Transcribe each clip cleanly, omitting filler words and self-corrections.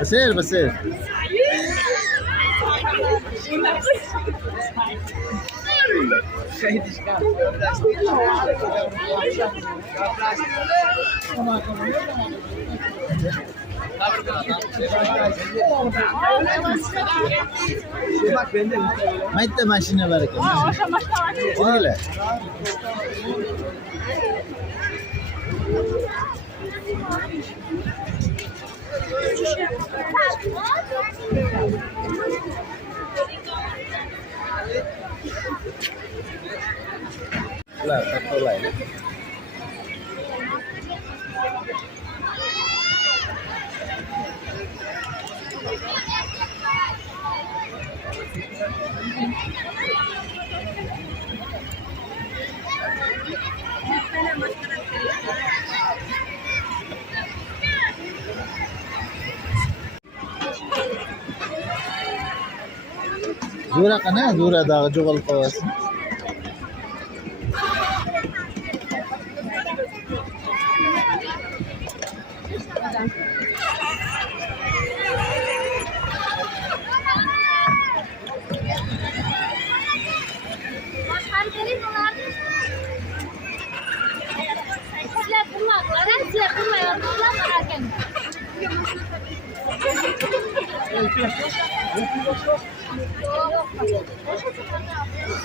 بسير ما انت ماشينا بالك ولا لا تطلع زورا كنا زورا دا جوغل قواس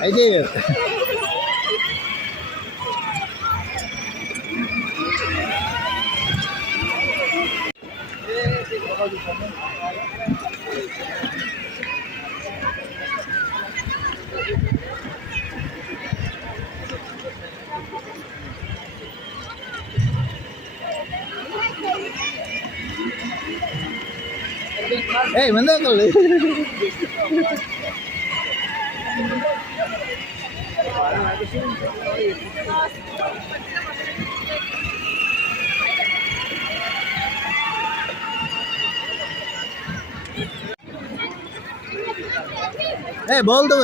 Haydi. Hey, mana kau? Hey, बोल दो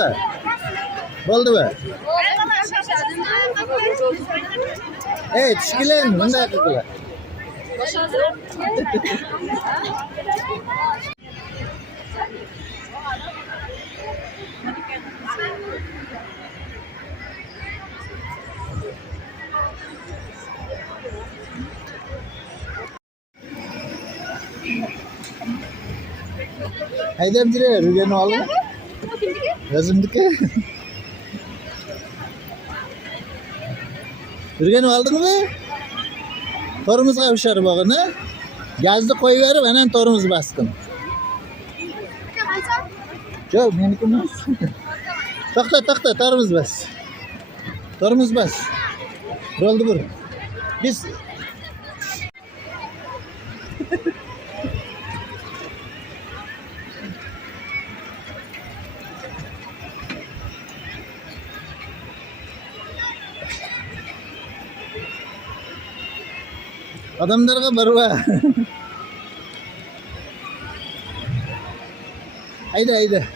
Hey, çıkılan, mana kau? Haydi amcire, rüyan oğlu. Yazımdık. Rüyan aldın mı? Torumuz kavuşar bağına. Gazlı koyuverib, anan torumuz bastım. Yok, meniki emas. To'xta, torumuz bas. Torumuz bas. Bo'ldi bur. Biz adamlarga barva. Haydi.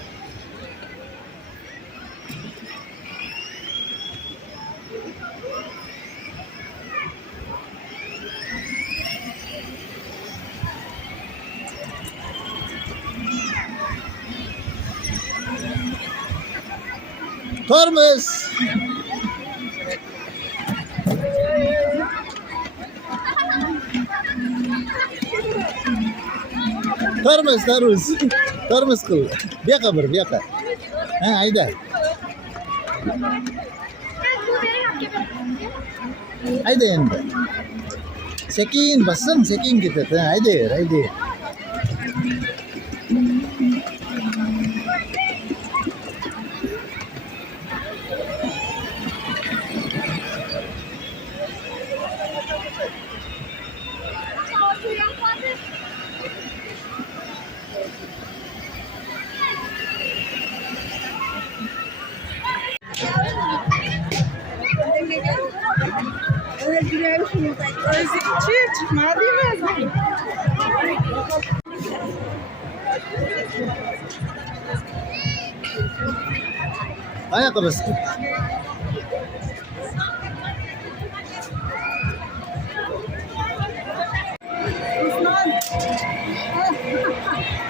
Tormuz. Tormuz kıl. Biyaka. Ha, haydi. Haydi endi. Sekin basın, sekin gitti. Haydi. Çiç, mavi mi? Ayakkabısı.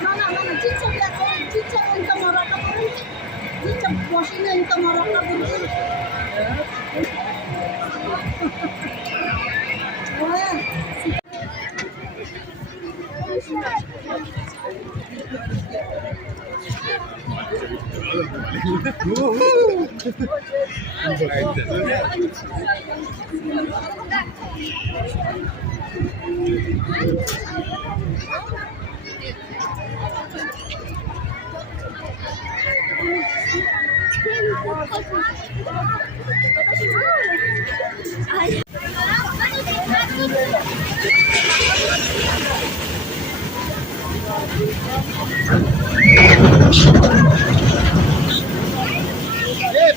Mana cicak ya, cicak untuk mereka berhenti. Cicak posisinya untuk mereka berhenti.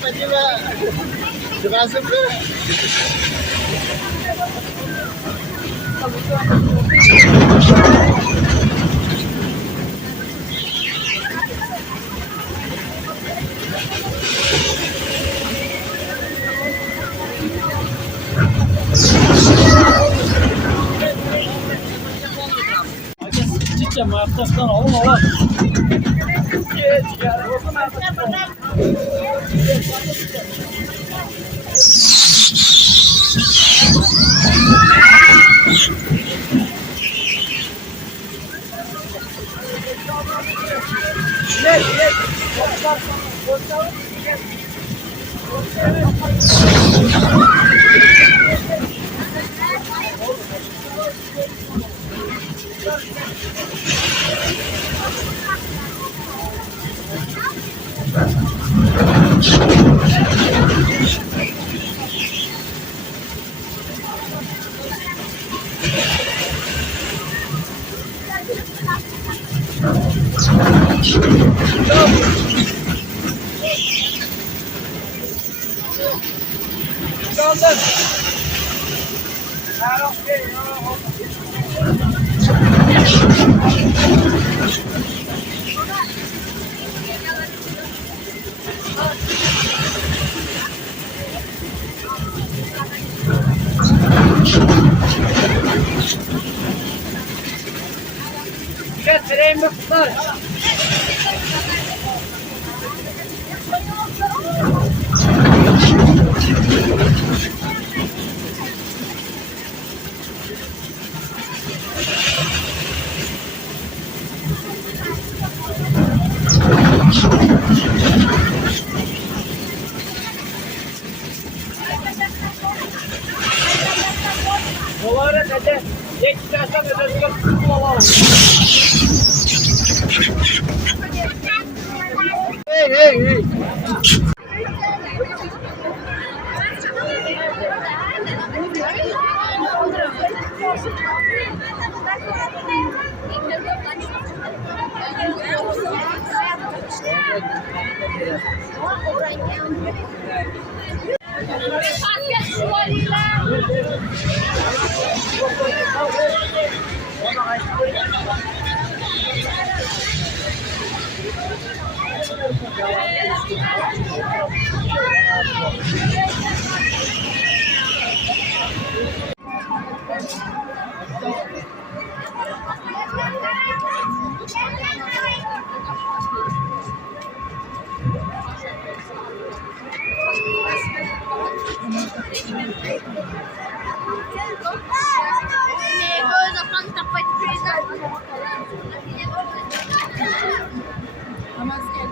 Pwede ba? Sukasap ka? 진짜 맛있다. 어머.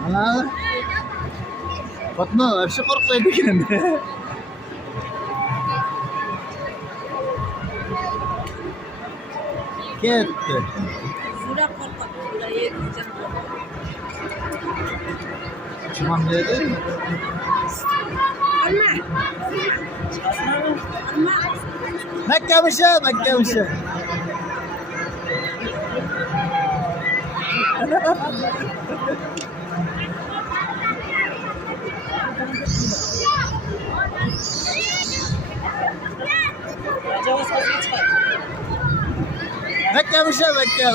Ana. Fatma, hepsi korktaydı kendine. Gitti. Sudah korkak, sudah ya diyeceğim. Tamam dedi. Mekke'mişe, Mekke'mişe. Jawab Beklemiş ya bekle.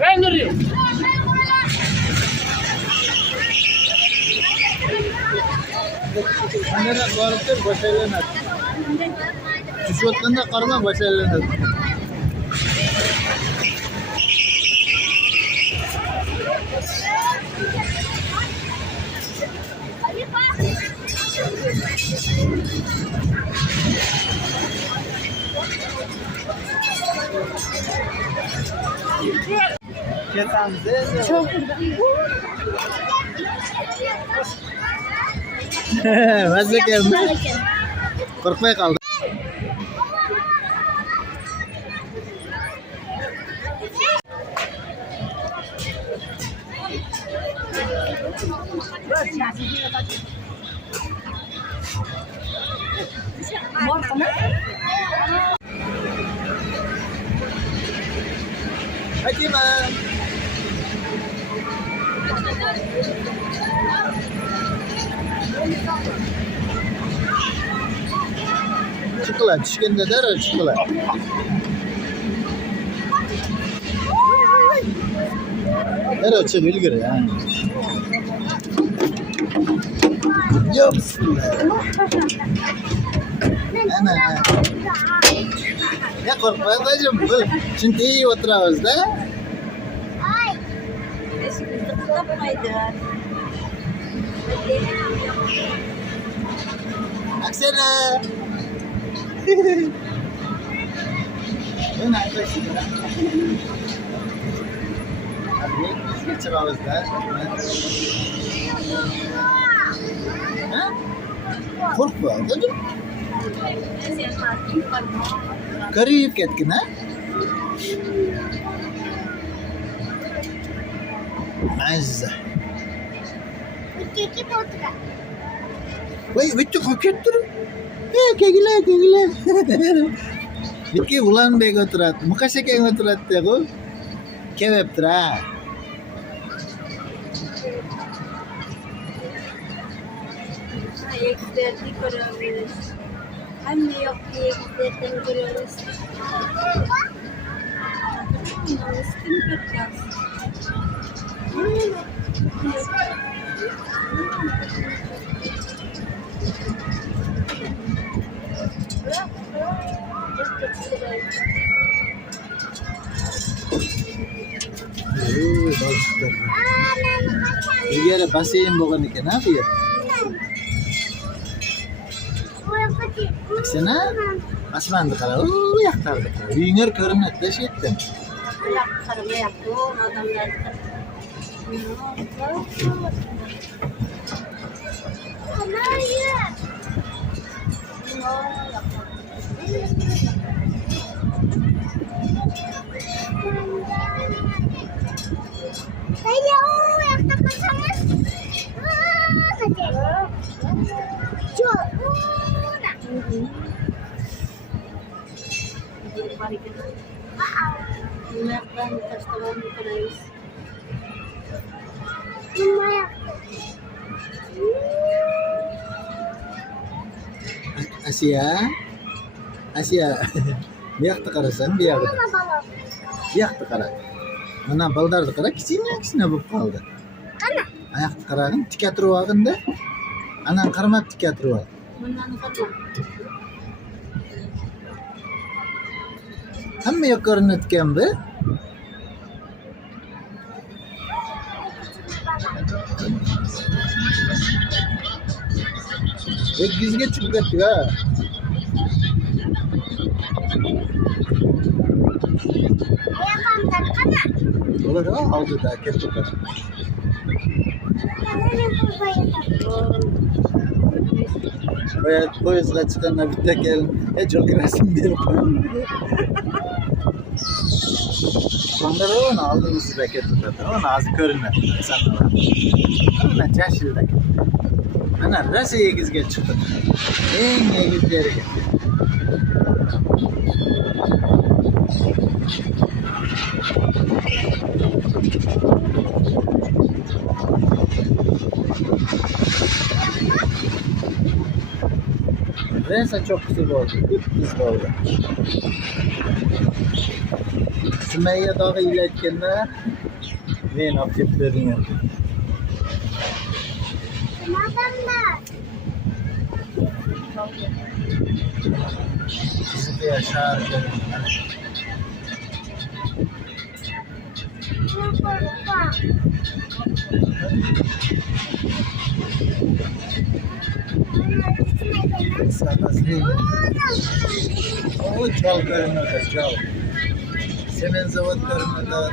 Ben duruyorum. Annene bağırıp başarılanır. Düşüyortlarında karma başarılanır. Masih gelme. Korkmaya kaldı. Hadi man. Çıkıla, düşkende der çıkıla. Der çık ilgir ya. Yok. Ana. Ya korkma bacım. Çünkü iyi oturuyoruz da. Aksana. Bu ne yapıyorsun? Abi, geçiyoruz da. Ha? Korkma, dedim. Karıyı ketkin ha? Azza. Woi, bitu komputer. Kayak gila. Bikin ulan bego terat. Makasih kayak terat ya ko. Keweb terat. Eksterdi görüyoruz. Anne yok diye eksterden görüyoruz. Kim bakacağız? Biar pasin bukan ikan apa ya? Aksana asman kalau ya tar bingar karena deşetten. Karma yaptı, adamlar. Asia biak tekarasan biak tekara mana baldar tekara kisine bu kaldı ayak tekarakan tiket ruakan da anan karma tiket ruak hamma yokarını tiken be gizge çıkıp ya. Olur ha aldı da kesin. Poyozga chiqqanda bitta kelin jo'kirasin berib qo'ying. Qanday onu aldığımızda ketdi. Onu az ko'rinadi. Sanaladi. Mana jashilda. Mana rosa egizga chiqdi. Eng egiz yeriga. Rensa çok güzel oldu. Güzel oldu. Sümeyye dağı iletkende men apketlerini yaptı. Bizi de yaşar. O çal görünüyor, çal. Semen zavat görünüyor.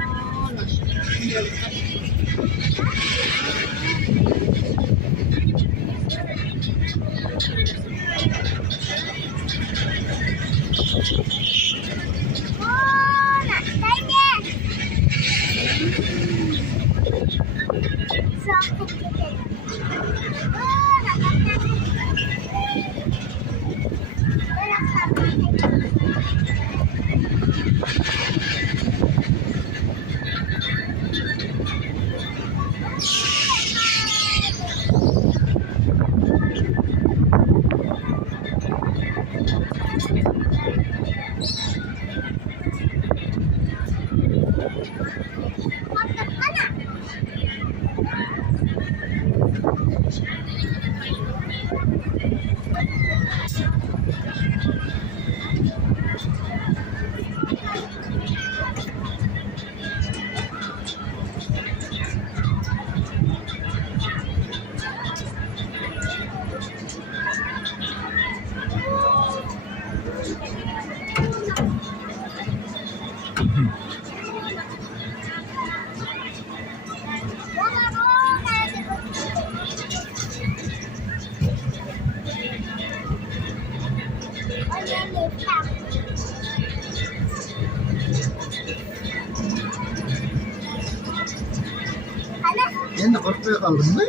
Endi qo'rqmay qoldingmi?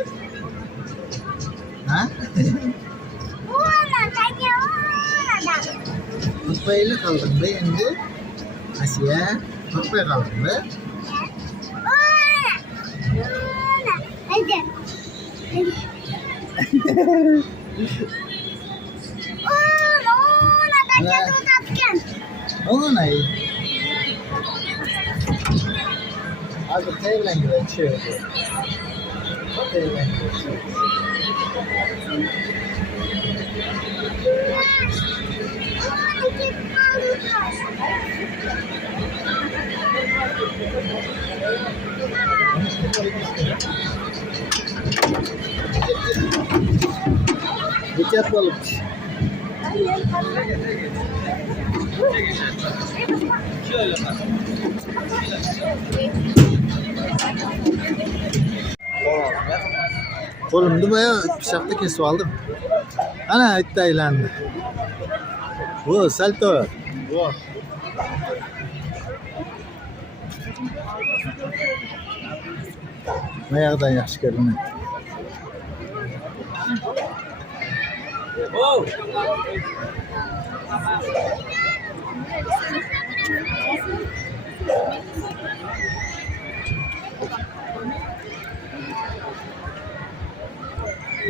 Ha? Qo'rqmayli qoldingmi endi? Asiya, qo'rqmay qoldingmi? Ona ne? Abi Tayland'a çıktı. Tayland'a çıktı. Bıçak balıkçı. Qo'limni bayağı pichoqda kesib oldim. Ana bitta aylandi. O salto. O. Mayog'idan yaxshi ko'rinadi. Oh.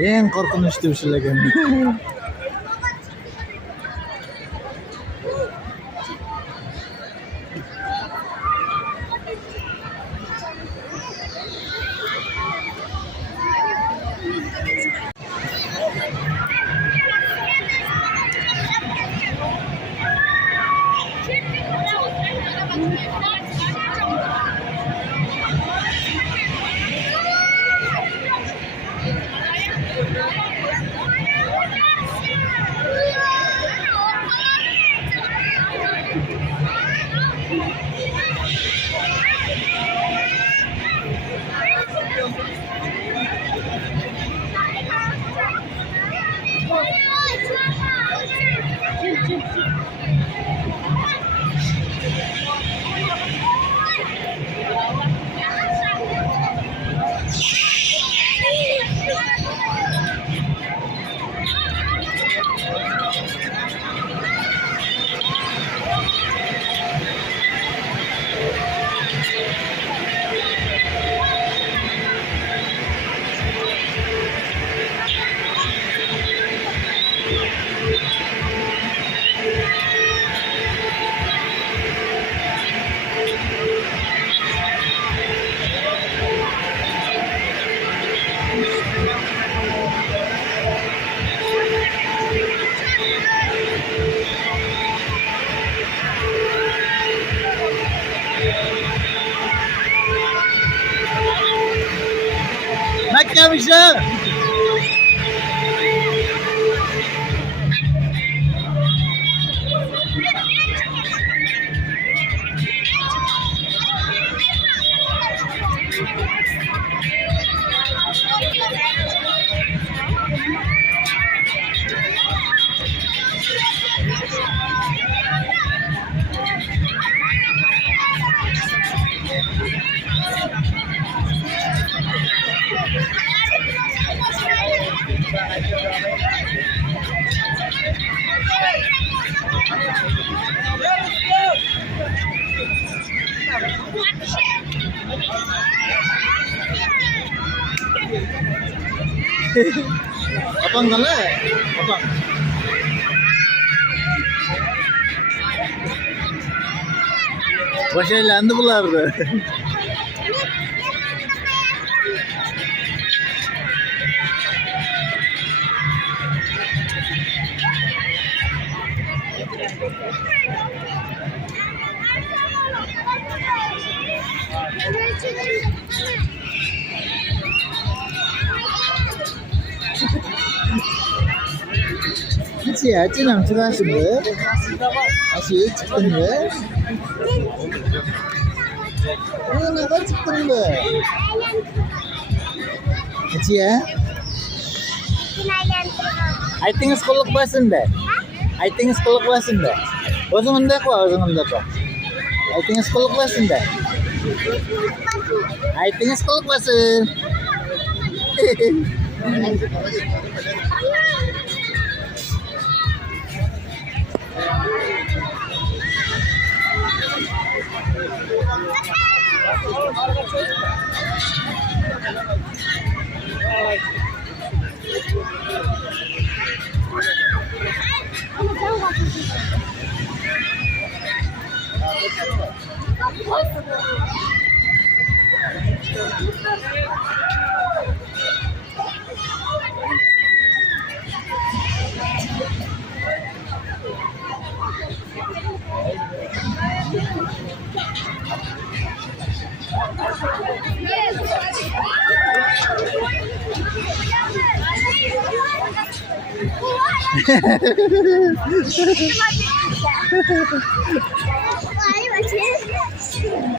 Eng qo'rqinchli ushlagan. bisa. Abang kala, abang. Başayla andı bulardı. Kecil ya, cinam cerah sumber. Asyik chicken be. Ini kan chicken be. Kecil ya. I think sekolah kebasan deh. I think sekolah kebasan deh. Wasang anda ko, wasang anda ko. I think sekolah kebasan deh. I think sekolah kebasan. Wah, ini masih